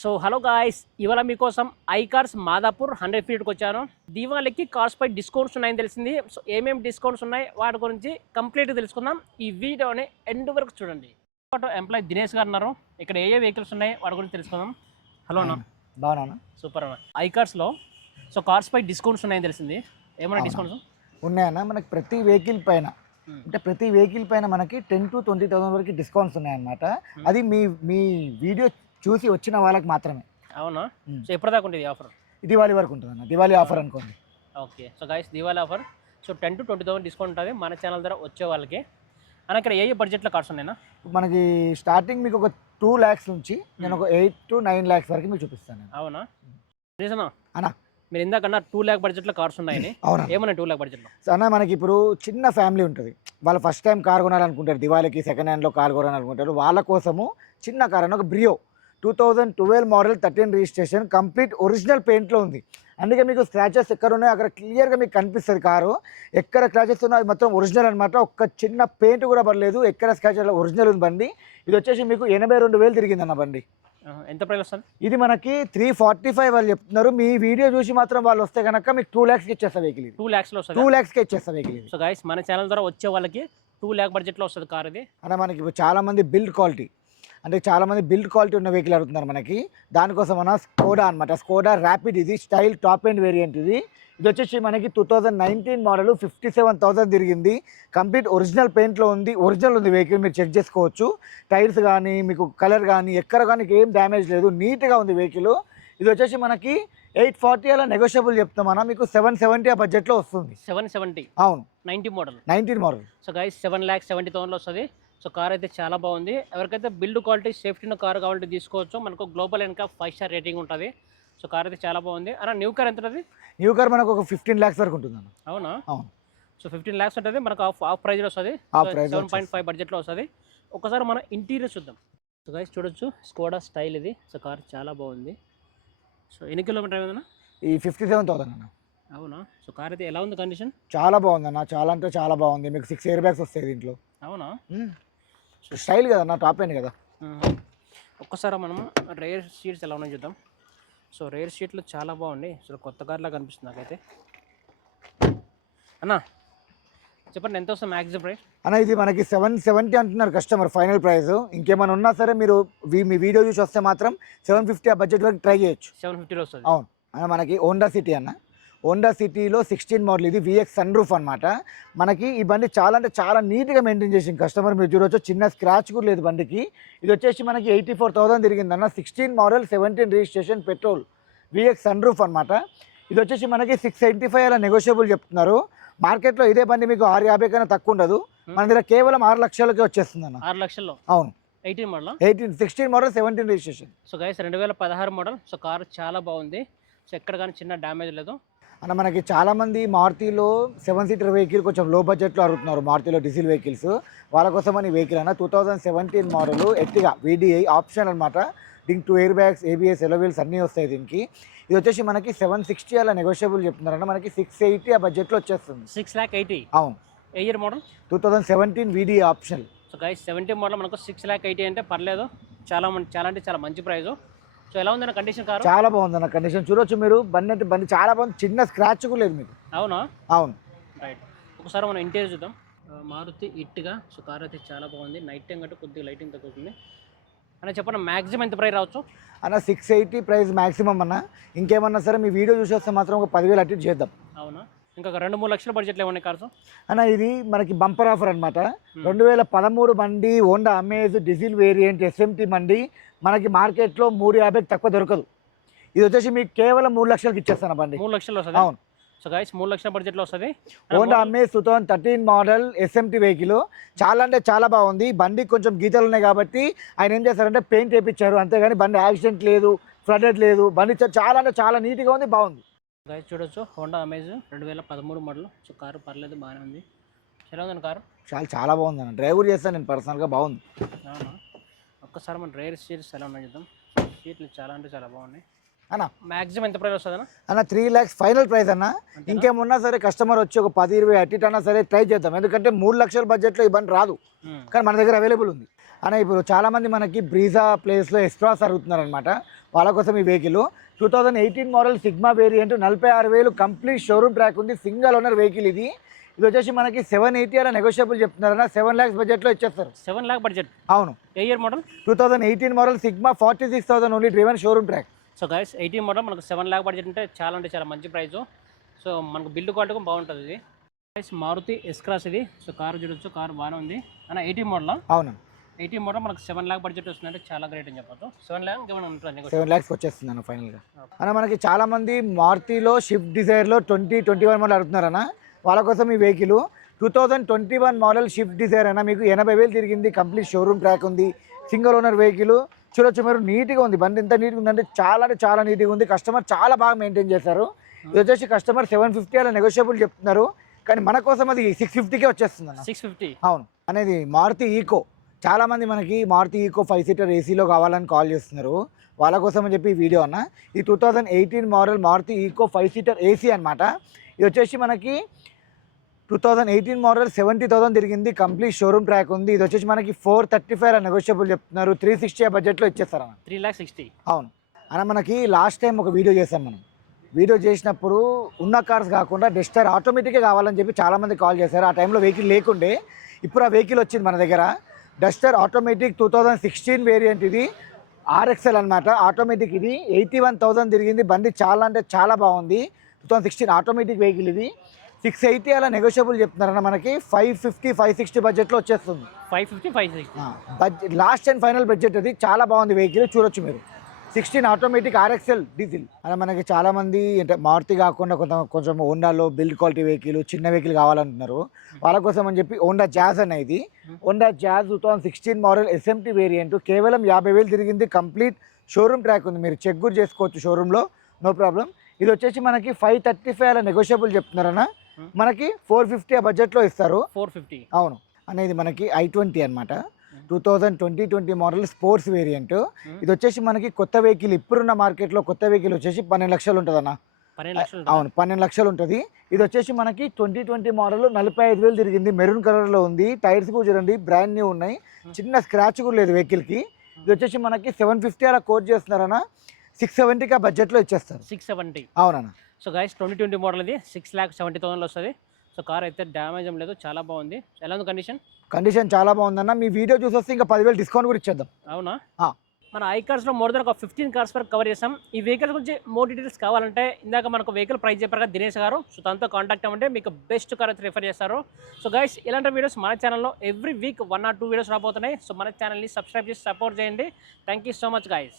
So hello guys ఇవాళ మీకోసం I cars Madhapur hundred ఫీట్కి వచ్చాను. దీవాళికి కార్స్ పై డిస్కౌంట్స్ ఉన్నాయని తెలిసింది. సో ఏమేమి డిస్కౌంట్స్ ఉన్నాయి? వాటి గురించి కంప్లీట్గా తెలుసుకుందాం. ఈ వీడియోని ఎండ్ వరకు చూడండి. ఆటో ఎంప్లాయ్ దినేష్ గారు ఉన్నారు. ఇక్కడ ఏ ఏ వెహికల్స్ ఉన్నాయి? వాటి గురించి తెలుసుకుందాం. హలో అన్న. బాగున్నా సూపర్ అన్న. ఐ కార్స్లో సో కార్స్ పై డిస్కౌంట్స్ ఉన్నాయని తెలిసింది. ఏమైనా. డిస్కౌంట్స్ ఉన్నాయన్న. మనకి ప్రతి వెహికల్ పైన. Hmm. అంటే ప్రతి వెహికల్ పైన మనకి టెన్ టు ట్వంటీ థౌసండ్ వరకు డిస్కౌంట్స్ ఉన్నాయన్నమాట. Hmm. అది మీ మీ వీడియో చూసి వచ్చిన వాళ్ళకి మాత్రమే. అవునా. సో ఎప్పటిదాకా ఉంటుంది ఆఫర్? దివాళీ వరకు ఉంటుంది అన్న దివాళీ ఆఫర్ అనుకోండి. Okay. So guys Diwali offer. So ten to twenty thousand discount ఉంటుంది మన ఛానల్ ద్వారా వచ్చే వాళ్ళకి. అన్న ఇక్కడ ఏ ఏ బడ్జెట్లో కార్స్ ఉన్నాయినా మనకి స్టార్టింగ్ మీకు ఒక టూ ల్యాక్స్ నుంచి నేను ఒక ఎయిట్ టు నైన్ ల్యాక్స్ వరకు మీకు చూపిస్తాను. అవునా? రీజనా అన్న. మీరు ఇందాకన్నా టూ ల్యాక్ బడ్జెట్లో కార్స్ ఉన్నాయని అవునా? ఏమన్నా టూ ల్యాక్ బడ్జెట్లో అన్న మనకి ఇప్పుడు చిన్న ఫ్యామిలీ ఉంటుంది. వాళ్ళు ఫస్ట్ టైం కార్ కొనాలనుకుంటారు. దివాళీకి సెకండ్ హ్యాండ్లో కార్ కొనాలనుకుంటారు. వాళ్ళ కోసము చిన్న కార్ అని ఒక Brio two thousand twelve model thirteen registration complete original పెయింట్లో ఉంది. అందుకే మీకు స్క్రాచెస్ ఎక్కడ ఉన్నాయో అక్కడ క్లియర్గా మీకు కనిపిస్తుంది కారు. ఎక్కడ స్క్రాచెస్ ఉన్నాయో అది మొత్తం ఒరిజినల్ అనమాట ఒక్క చిన్న పెయింట్ కూడా పడలేదు ఎక్కడ స్క్రాచెస్ ఒరిజినల్ ఉంది బండి. ఇది వచ్చేసి మీకు ఎనభై రెండు వేలు తిరిగిందన్న బండి. ఎంత ప్రైస్ వస్తుంది? ఇది మనకి త్రీ ఫార్టీ ఫైవ్ వాళ్ళు చెప్తున్నారు. మీ వీడియో చూసి మాత్రం వాళ్ళు వస్తే కనుక మీకు టూ ల్యాక్స్కి ఇచ్చేస్తా వెహికల్ టూ ల్యాక్స్లో టూ ల్యాక్స్కి ఇచ్చేస్తా వెహికల్ సో గైస్ మన ఛానల్ ద్వారా వచ్చే వాళ్ళకి టూ ల్యాక్ బడ్జెట్లో వస్తుంది కార్ ఇది. అన్న మనకి చాలా మంది బిల్డ్ క్వాలిటీ అంటే చాలా మంది బిల్డ్ క్వాలిటీ ఉన్న వెహికల్ అడుగుతున్నారు మనకి. దానికోసం మన స్కోడా అనమాట స్కోడా ర్యాపిడ్ ఇది స్టైల్ టాప్ ఎండ్ వేరియంట్ ఇది. ఇది వచ్చేసి మనకి two thousand nineteen model fifty seven thousand తిరిగింది. కంప్లీట్ ఒరిజినల్ పెయింట్లో ఉంది ఒరిజినల్ ఉంది వెహికల్ మీరు చెక్ చేసుకోవచ్చు. టైర్స్ కానీ మీకు కలర్ కానీ ఎక్కడ కానీ ఏం డ్యామేజ్ లేదు నీట్గా ఉంది వెహికల్. ఇది వచ్చేసి మనకి ఎయిట్ ఫార్టీ అలా నెగోషియబుల్ చెప్తాం అన్న. మీకు సెవెన్ సెవెంటీ ఆ బడ్జెట్లో వస్తుంది. Seven seventy. అవును. Ninety model. Nineteen model. So guys seven lakh seventy థౌసండ్లో వస్తుంది. సో కార్ అయితే చాలా బాగుంది. ఎవరికైతే బిల్డ్ క్వాలిటీ సేఫ్టీ ఉన్న కార్ కావాలంటే తీసుకోవచ్చు. మనకు గ్లోబల్ వెనక ఫైవ్ స్టార్ రేటింగ్ ఉంటుంది. సో కార్ అయితే చాలా బాగుంది. అన్న న్యూ కార్ ఎంత ఉంటుంది న్యూ కార్ మనకు ఒక ఫిఫ్టీన్ ల్యాక్స్ వరకు ఉంటుంది అన్న. అవునా? అవును. సో ఫిఫ్టీన్ ల్యాక్స్ ఉంటుంది. మనకు ఆఫ్ ఆఫ్ ప్రైజ్లో వస్తుంది. సెవెన్ పాయింట్ ఫైవ్ బడ్జెట్లో వస్తుంది. ఒకసారి మన ఇంటీరియర్ చూద్దాం. సో గైస్ చూడొచ్చు. స్కోడా స్టైల్ ఇది. సో కార్ చాలా బాగుంది. సో ఎన్ని కిలోమీటర్ ఏదన్నా ఈ ఫిఫ్టీ సెవెన్ థౌసండ్ అన్న. అవునా? సో కార్ అయితే ఎలా ఉంది కండిషన్ చాలా బాగుంది అన్న. చాలా అంటే చాలా బాగుంది. మీకు సిక్స్ ఇయర్ బ్యాగ్స్ వస్తాయి దీంట్లో. అవునా? స్టైల్ కదా అన్న టాప్ ఎండ్ కదా. ఒక్కసారి మనం రేర్ సీట్స్ ఎలా ఉన్నాయో చూద్దాం. సో రేర్ సీట్లు చాలా బాగుంది అసలు కొత్త కార్లా కనిపిస్తుంది నాకైతే. అన్నా చెప్పండి ఎంత వస్తుంది మ్యాక్సిమం ప్రైస్? అన్న ఇది మనకి సెవెన్ సెవెంటీ అంటున్నారు కస్టమర్ ఫైనల్ ప్రైస్. ఇంకేమైనా ఉన్నా సరే మీరు వీ- మీ వీడియో చూసి వస్తే మాత్రం సెవెన్ ఫిఫ్టీ ఆ బడ్జెట్ వరకు ట్రై చేయొచ్చు. సెవెన్ ఫిఫ్టీలో వస్తుంది. అవును. అన్న మనకి హోండా సిటీ అన్న. హోండా సిటీలో సిక్స్టీన్ మోడల్ ఇది విఎక్స్ సన్ రూఫ్ అనమాట మనకి ఈ బండి చాలా అంటే చాలా నీట్గా మెయింటైన్ చేసింది కస్టమర్ మీరు చూడవచ్చు చిన్న స్క్రాచ్ కూడా లేదు బండికి. ఇది వచ్చేసి మనకి eighty four thousand తిరిగిందన్న sixteen model seventeen registration petrol VX sunroof అనమాట ఇది వచ్చేసి మనకి సిక్స్ ఎయిటీ ఫైవ్ అలా నెగోషియబుల్ చెప్తున్నారు. మార్కెట్లో ఇదే బండి మీకు ఆరు యాభై కన్నా తక్కువ ఉండదు. మన దగ్గర కేవలం ఆరు లక్షలకే వచ్చేస్తుంది అన్న ఆరు లక్షల్లో? అవును. Eighteen model? Eighteen sixteen model seventeen registration so guys రెండు వేల పదహారు మోడల్ సో కార్ చాలా బాగుంది. సో ఎక్కడ కానీ చిన్న డ్యామేజ్ లేదు. అన్న మనకి చాలామంది మారుతిలో సెవెన్ సీటర్ వెహికల్ కొంచెం లో బడ్జెట్లో అడుగుతున్నారు మారుతిలో డీజిల్ వెహికల్స్. వాళ్ళ కోసం అని వెహికల్ అన్న two thousand seventeen model ఎట్టిగా VDI option అనమాట దీనికి two air bags ABS alloy wheels అన్నీ వస్తాయి దీనికి. ఇది వచ్చేసి మనకి సెవెన్ సిక్స్టీ అలా నెగోషియబుల్ చెప్తున్నారన్న మనకి సిక్స్ ఎయిటీ ఆ బడ్జెట్లో వచ్చేస్తుంది. సిక్స్ ల్యాక్ ఎయిటీ అవును. ఏ year model two thousand seventeen VDI option so guys seventy model మనకు సిక్స్ ల్యాక్ ఎయిటీ అంటే పర్లేదు. చాలా చాలా అంటే చాలా మంచి ప్రైస్ సో ఎలా ఉందన్న కండిషన్ కారు? చాలా బాగుంది అన్న కండిషన్ చూడొచ్చు మీరు. బండి అంటే బండి చాలా బాగుంది. చిన్న స్క్రాచ్ కూడా లేదు మీకు. అవునా? అవును. రైట్ ఒకసారి మనం ఇంటీరియర్ చూద్దాం. మారుతి ఇట్టుగా సో కార్ అయితే చాలా బాగుంది. నైట్ టైం కంటే కొద్దిగా లైటింగ్ తగ్గుతుంది అని చెప్పండి మ్యాక్సిమం ఎంత ప్రైస్ రావచ్చు? అన్న సిక్స్ ఎయిటీ ప్రైస్ మాక్సిమం అన్న. ఇంకేమన్నా సరే మీ వీడియో చూసి వస్తే మాత్రం ఒక పదివేలు అటు చేద్దాం. అవునా? ఇంకా రెండు మూడు లక్షల బడ్జెట్లో ఏమన్నాయి కార్స్ అన్న ఇది మనకి బంపర్ ఆఫర్ అనమాట రెండు వేల పదమూడు బండి Honda Amaze diesel variant SMT బండి మనకి మార్కెట్లో మూడు యాభైకి తక్కువ దొరకదు. ఇది వచ్చేసి మీకు కేవలం మూడు లక్షలకి ఇచ్చేస్తాను బండి. మూడు లక్షలు వస్తుంది? అవును. సో గైస్ మూడు లక్షల బడ్జెట్లో వస్తుంది. Honda Amaze two thousand thirteen model SMT vehicle చాలా అంటే చాలా బాగుంది. బండి కొంచెం గీతలు ఉన్నాయి కాబట్టి ఆయన ఏం చేస్తారంటే పెయింట్ వేయించారు అంతేగాని బండి యాక్సిడెంట్ లేదు ఫ్లడెడ్ లేదు. బండి చాలా అంటే చాలా నీట్గా ఉంది బాగుంది. గైస్ చూడొచ్చు. హోండా అమేజ్ రెండు వేల పదమూడు మోడల్. సో కారు పర్లేదు బాగానే ఉంది. ఎలా ఉందండి కారు? చాలా చాలా బాగుంది అన్న. డ్రైవర్ చేస్తాను నేను పర్సనల్గా బాగుంది. అవునా? ఒక్కసారి మన రేర్ సీట్స్ ఎలా ఉన్నాయి చూద్దాం. సీట్లు చాలా అంటే చాలా బాగున్నాయి. అన్న. మాక్సిమం ఎంత ప్రైస్ వస్తుంది అన్న త్రీ ల్యాక్స్ ఫైనల్ ప్రైస్ అన్న? ఇంకేమున్నా సరే కస్టమర్ వచ్చి ఒక పది ఇరవై అట్టి అన్నా సరే ట్రై చేద్దాం. ఎందుకంటే మూడు లక్షల బడ్జెట్లో బండి రాదు. కానీ మన దగ్గర అవైలబుల్ ఉంది. అన్న ఇప్పుడు చాలామంది మనకి బ్రీజా ప్లేస్లో ఎక్స్ట్రాస్ అడుగుతున్నారు అనమాట వాళ్ళ కోసం ఈ vehicle two thousand eighteen model Sigma variant నలభై ఆరు వేలు కంప్లీట్ షోరూమ్ ట్రాక్ ఉంది. సింగల్ ఓనర్ వెహికల్ ఇది. ఇది వచ్చేసి మనకి సెవెన్ ఎయిటీ అలా నెగోషియబుల్ చెప్తున్నారన్న సెవెన్ ల్యాక్స్ బడ్జెట్లో ఇచ్చేస్తారు. సెవెన్ లాక్ బడ్జెట్ అవును. ఏ year model two thousand eighteen model Sigma forty six thousand only driven showroom track so guys eighty model మనకు సెవెన్ లాక్ బడ్జెట్ అంటే చాలా అంటే చాలా మంచి ప్రైస్ సో మనకు బిల్డ్ క్వాలిటీ కూడా బాగుంటుంది ఇది. గైస్ మారుతి ఎస్ క్రాస్ ఇది. సో కారు చూడొచ్చు కారు బాగానే ఉంది. అన్న ఎయిటీ మోడల్ అవును. ఎయిటీ మోడల్ మనకు సెవెన్ లాక్ బడ్జెట్ వస్తుందంటే చాలా గ్రేట్ అని చెప్పొచ్చు. సెవెన్ ఏమైనా ఉంటుంది సెవెన్ ల్యాక్స్ వచ్చేస్తుంది అన్న ఫైనల్గా అన్న మనకి చాలా మంది మారుతిలో షిఫ్ట్ డిజైర్లో ట్వంటీ ట్వంటీ వన్ మోడల్ అడుగుతున్నారన్న. వాళ్ళ కోసం ఈ vehicle. Two thousand twenty one model Swift Dzire అన్న మీకు ఎనభై వేలు తిరిగింది. కంప్లీట్ షోరూమ్ ట్రాక్ ఉంది. Single owner vehicle. చూడొచ్చు మీరు నీట్గా ఉంది. బండి ఎంత నీట్గా ఉందంటే చాలా అంటే చాలా నీట్గా ఉంది. కస్టమర్ చాలా బాగా మెయింటైన్ చేశారు. ఇది వచ్చేసి కస్టమర్ సెవెన్ ఫిఫ్టీ అలా నెగోషియబుల్ చెప్తున్నారు. కానీ మన కోసం అది సిక్స్ ఫిఫ్టీకే వచ్చేస్తుంది అన్న. Six fifty. అవును. అనేది మారుతి ఈకో. చాలా మంది మనకి మారుతి ఈకో ఫైవ్ సీటర్ ఏసీలో కావాలని కాల్ చేస్తున్నారు. వాళ్ళ కోసం అని చెప్పి వీడియో అన్న. ఈ two thousand eighteen model Maruti Eeco five seater AC అనమాట ఇది వచ్చేసి మనకి two thousand eighteen model seventy thousand తిరిగింది. కంప్లీట్ షోరూమ్ ట్రాక్ ఉంది. ఇది వచ్చేసి మనకి ఫోర్ థర్టీ ఫైవ్ నెగోషియబుల్ చెప్తున్నారు. త్రీ సిక్స్టీ బడ్జెట్లో ఇచ్చేస్తారు అన్న. Three lakh sixty. అవును. అన్న మనకి లాస్ట్ టైం ఒక వీడియో చేసాం మనం. వీడియో చేసినప్పుడు ఉన్న కార్స్ కాకుండా డెస్టర్ ఆటోమేటిక్గా కావాలని చెప్పి చాలామంది కాల్ చేశారు. ఆ టైంలో వెహికల్ లేకుండే. ఇప్పుడు ఆ వెహికల్ వచ్చింది మన దగ్గర. Duster automatic two thousand sixteen variant ఇది. ఆర్ఎక్స్ఎల్ అనమాట ఆటోమేటిక్ ఇది. ఎయిటీ వన్ థౌసండ్ తిరిగింది. బండి చాలా అంటే చాలా బాగుంది. Two thousand sixteen automatic vehicle ఇది. సిక్స్ ఎయిటీ అలా నెగోషియబుల్ చెప్తున్నారన్న మనకి ఫైవ్ ఫిఫ్టీ ఫైవ్ సిక్స్టీ బడ్జెట్లో వచ్చేస్తుంది. Five fifty five sixty budget last and final budget అది చాలా బాగుంది వెహికల్ చూడొచ్చు మీరు. సిక్స్టీన్ ఆటోమేటిక్ ఆర్ఎక్స్ఎల్ డీజిల్ అలా మనకి చాలా మంది అంటే మారుతి కాకుండా కొంత కొంచెం హోండాలో బిల్డ్ క్వాలిటీ వెహికల్ చిన్న వెహికల్ కావాలంటున్నారు. వాళ్ళ కోసం అని చెప్పి హోండా జాజ్ అన్న ఇది. Honda Jazz two thousand sixteen model SMT variant కేవలం యాభై వేలు తిరిగింది. కంప్లీట్ షోరూమ్ ట్రాక్ ఉంది. మీరు చెక్ కూడా చేసుకోవచ్చు షోరూంలో నో ప్రాబ్లం ఇది వచ్చేసి మనకి ఫైవ్ థర్టీ ఫైవ్ అలా నెగోషియబుల్ చెప్తున్నారన్న. మనకి ఫోర్ ఫిఫ్టీ ఆ బడ్జెట్లో ఇస్తారు. ఫోర్ ఫిఫ్టీ అవును. అనేది మనకి ఐ ట్వంటీ అనమాట two thousand twenty twenty model sports variant ఇది వచ్చేసి మనకి కొత్త వెహికల్ ఇప్పుడున్న మార్కెట్లో కొత్త వెహికల్ వచ్చేసి పన్నెండు లక్షలు ఉంటుంది అన్న పన్నెండు లక్షలు అవును పన్నెండు లక్షలు ఉంటుంది. ఇది వచ్చేసి మనకి ట్వంటీ ట్వంటీ మోడల్ నలభై ఐదు వేలు తిరిగింది. మెరూన్ కలర్లో ఉంది. టైర్స్ కూడా చూడండి బ్రాండ్ న్యూ ఉన్నాయి. చిన్న స్క్రాచ్ కూడా లేదు వెహికల్కి ఇది వచ్చేసి మనకి సెవెన్ ఫిఫ్టీ అలా కోట్ చేస్తున్నారన్న. సిక్స్ సెవెంటీకి ఆ బడ్జెట్లో ఇచ్చేస్తారు. సిక్స్ సెవెంటీ అవునన్న. So guys twenty twenty model ఇది. సిక్స్ ల్యాక్ సెవెంటీ థౌసండ్లో వస్తుంది. సో కార్ అయితే డ్యామేజ్ ఏం లేదు చాలా బాగుంది. ఎలా ఉంది కండిషన్ కండిషన్ చాలా బాగుందన్న మీ వీడియో చూసి వస్తే ఇంకా పదివేలు డిస్కౌంట్ కూడా ఇచ్చేద్దాం. అవునా. మన ఐ కార్స్లో మోర్ దెన్ ఒక ఫిఫ్టీన్ కార్స్ వరకు కవర్ చేసాం ఈ వెహికల్ గురించి మోర్ డీటెయిల్స్ కావాలంటే ఇందాక మనకు వెహికల్ ప్రైస్ చెప్పారు కదా దినేష్ గారు. సో తనతో కాంటాక్ట్ అవ్వండి మీకు బెస్ట్ కార్ అయితే రిఫర్ చేస్తారు. సో గైస్ ఇలాంటి వీడియోస్ మన ఛానల్లో every week one or two videos రాబోతున్నాయి. సో మన ఛానల్ని సబ్స్క్రైబ్ చేసి సపోర్ట్ చేయండి. Thank you so much guys